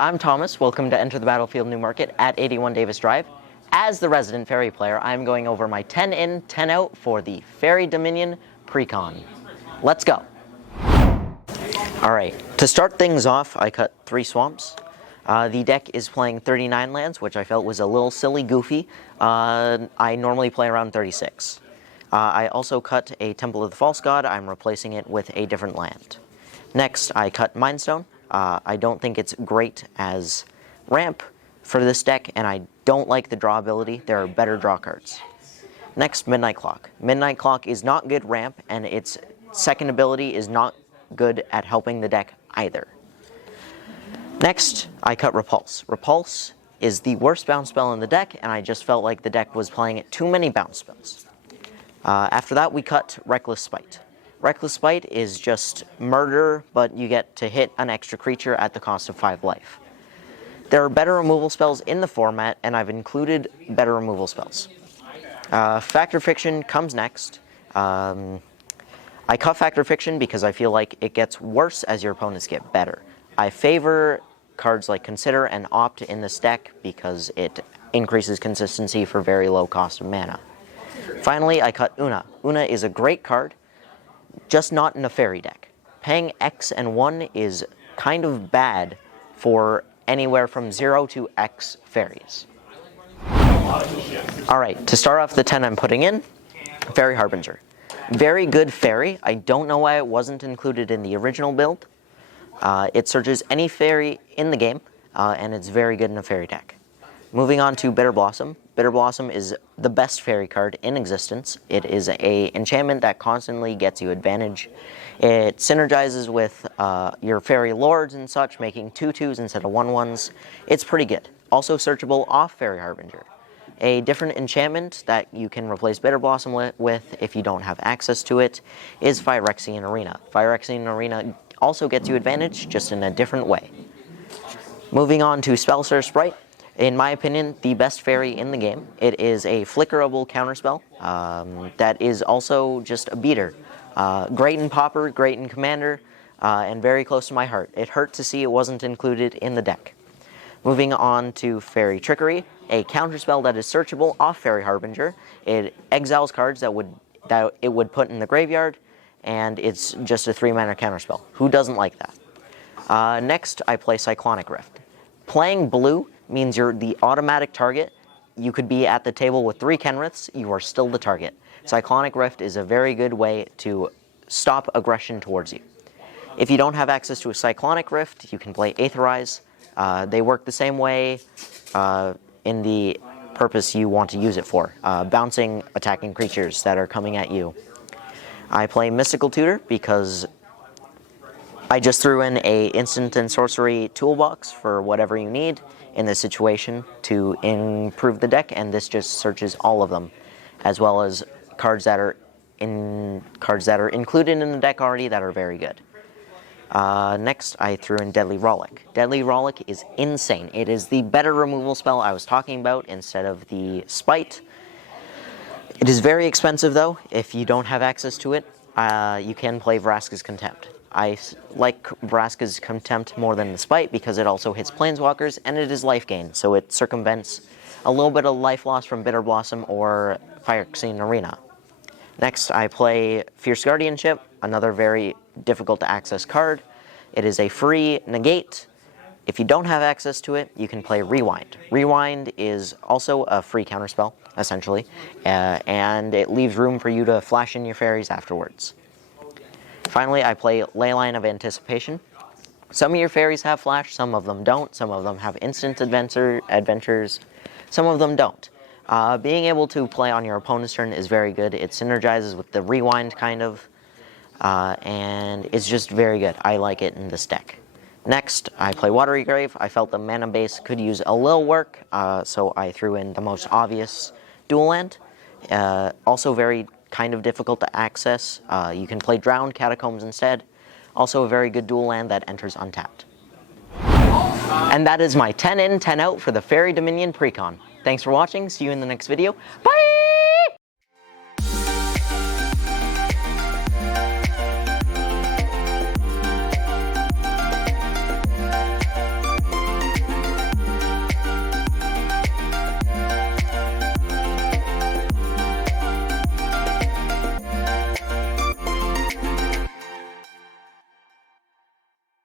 I'm Thomas. Welcome to Enter the Battlefield New Market at 81 Davis Drive. As the resident Fairy player, I'm going over my 10 in, 10 out for the Fairy Dominion Precon. Let's go. Alright, to start things off, I cut 3 swamps. The deck is playing 39 lands, which I felt was a little silly goofy. I normally play around 36. I also cut a Temple of the False God. I'm replacing it with a different land. Next, I cut Mindstone. I don't think it's great as ramp for this deck, and I don't like the draw ability. There are better draw cards. Next, Midnight Clock. Midnight Clock is not good ramp, and its second ability is not good at helping the deck either. Next, I cut Repulse. Repulse is the worst bounce spell in the deck, and I just felt like the deck was playing too many bounce spells. After that, we cut Reckless Spite. Reckless Spite is just murder, but you get to hit an extra creature at the cost of 5 life. There are better removal spells in the format, and I've included better removal spells. Fact or Fiction comes next. I cut Fact or Fiction because I feel like it gets worse as your opponents get better. I favor cards like Consider and Opt in this deck because it increases consistency for very low cost of mana. Finally, I cut Una. Una is a great card, just not in a fairy deck. Paying X and 1 is kind of bad for anywhere from 0 to X fairies. Alright, to start off the 10 I'm putting in, Fairy Harbinger. Very good fairy. I don't know why it wasn't included in the original build. It searches any fairy in the game, and it's very good in a fairy deck. Moving on to Bitter Blossom. Bitter Blossom is the best fairy card in existence. It is a enchantment that constantly gets you advantage. It synergizes with your fairy lords and such, making 2/2s instead of 1/1s. It's pretty good. Also searchable off Fairy Harbinger. A different enchantment that you can replace Bitter Blossom with if you don't have access to it is Phyrexian Arena. Phyrexian Arena also gets you advantage, just in a different way. Moving on to Spellsearch Sprite. In my opinion, the best fairy in the game. It is a flickerable counterspell that is also just a beater. Great in Pauper, great in Commander, and very close to my heart. It hurt to see it wasn't included in the deck. Moving on to Fairy Trickery, a counterspell that is searchable off Fairy Harbinger. It exiles cards that it would put in the graveyard, and it's just a 3-mana counterspell. Who doesn't like that? Next, I play Cyclonic Rift. Playing blue means you're the automatic target. You could be at the table with 3 Kenriths, you are still the target. Cyclonic Rift is a very good way to stop aggression towards you. If you don't have access to a Cyclonic Rift, you can play Aetherize. They work the same way in the purpose you want to use it for, bouncing attacking creatures that are coming at you. I play Mystical Tutor because I just threw in a instant and sorcery toolbox for whatever you need in this situation to improve the deck, and this just searches all of them, as well as cards that are included in the deck already that are very good. Next, I threw in Deadly Rollick. Deadly Rollick is insane. It is the better removal spell I was talking about instead of the Spite. It is very expensive though. If you don't have access to it, you can play Vraska's Contempt. I like Vraska's Contempt more than the Spite because it also hits Planeswalkers and it is life gain, so it circumvents a little bit of life loss from Bitter Blossom or Phyrexian Arena. Next, I play Fierce Guardianship, another very difficult to access card. It is a free negate. If you don't have access to it, you can play Rewind. Rewind is also a free counterspell, essentially, and it leaves room for you to flash in your fairies afterwards. Finally, I play Leyline of Anticipation. Some of your fairies have flash, some of them don't. Some of them have instant adventures, some of them don't. Being able to play on your opponent's turn is very good. It synergizes with the Rewind, kind of, and it's just very good. I like it in this deck. Next, I play Watery Grave. I felt the mana base could use a little work, so I threw in the most obvious dual land. Also very kind of difficult to access. You can play Drowned Catacombs instead. Also a very good dual land that enters untapped. And that is my 10 in, 10 out for the Fairy Dominion Precon. Thanks for watching. See you in the next video. Bye!